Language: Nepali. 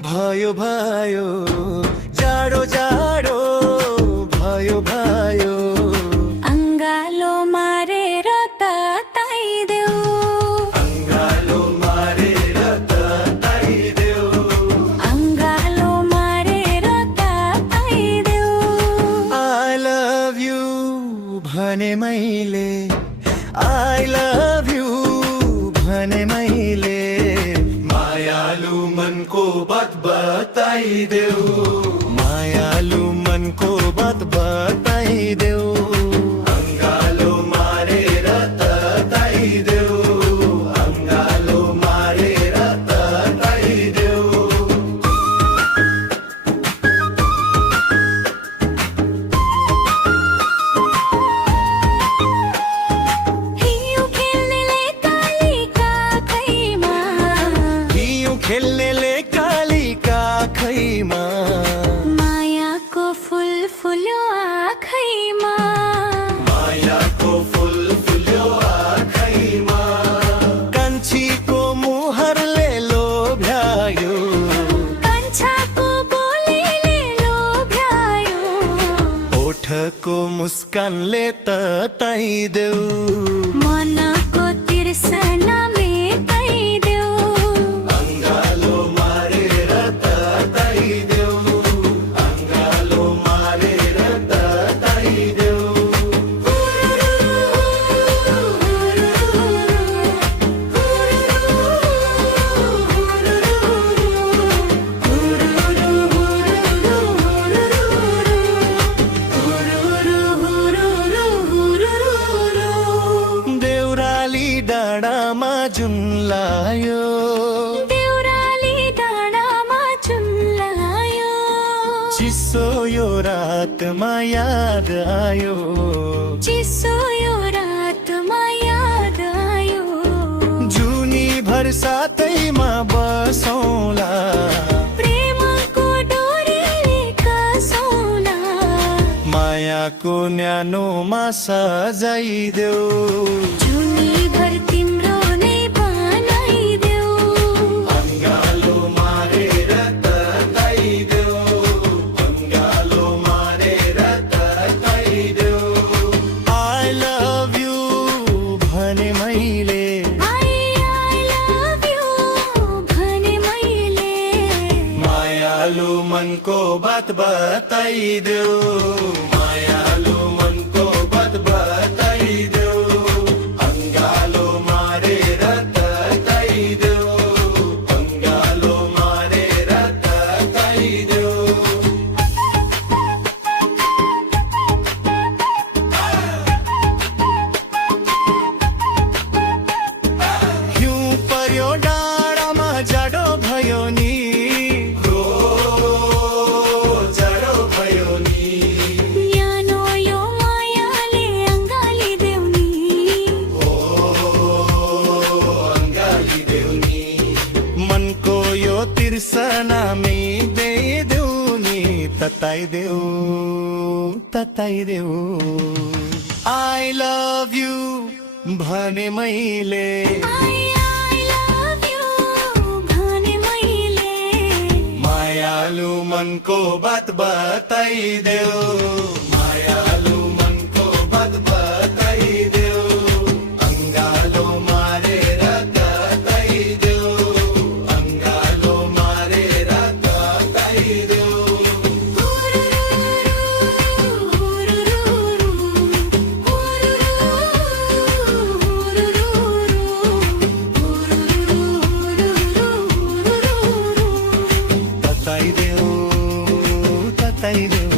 भयो भयो जाडो जाडो भयो भयो अंगालो मारेर ताताइदेऊ अंगालो मारेर ताताइदेऊ अंगालो मारेर ताताइदेऊ I love you भने मैले I love you भने मैले मायालु मनको बात बताइदेऊ मायालु मनको बात बताइदेऊ अंगालो मारेर ताताइदेऊ अंगालो मारेर ताताइदेऊ हिउँ खेल्नेले कालीका खैमा हिउँ खेल्नेले कालीका खैमा मायाको फुल फुल्यो आँखैमा मायाको फुल फुल्यो आँखैमा कान्छीको मुहरले लोभ्यायो कान्छाको बोलीले लोभ्यायो ओठको मुस्कानले तताइदेऊ मनको तिर्सना मेटाइदेऊ अंगालो मारेर तताइदेऊ अंगालो मारेर तताइदेऊ देउराली डाँडामा जुन लायो देउराली डाँडामा जुन लगायो चिसो यो रातमा याद आयो चिसो यो रातमा याद आयो जुनी भर सातैमा बसौला प्रेमको डोरीले कसौला मायाको न्यानोमा सजाइदेऊ जुनी भर तिम्रो नै बनाइदेऊ अंगालो मारेर तताइदेऊ अंगालो मारेर तताइदेऊ I love you भने मैले I love you भने मैले मायालु मनको बात बताइदेऊ मायालु मनको बात बताइदेऊ अंगालो मारेर तताइदेऊ अंगालो मारेर तताइदेऊ हिउँ पर्यो डाँडामा जाडो भयो नि जाडो भयो नि न्यानो यो मायाले अँगालिदेऊ नि अंगालिदेऊ नि मनको यो तिर्सना मेटिदेऊ नि तताइदेऊ तताइदेऊ I love you भने मैले I love you भने मैले मायालु मनको बात बताइदेऊ मायालु मनको बात बताइदेऊ अंगालो मारेर तताइदेऊ अंगालो मारेर तताइदेऊ तताइदेऊ तताइदेऊ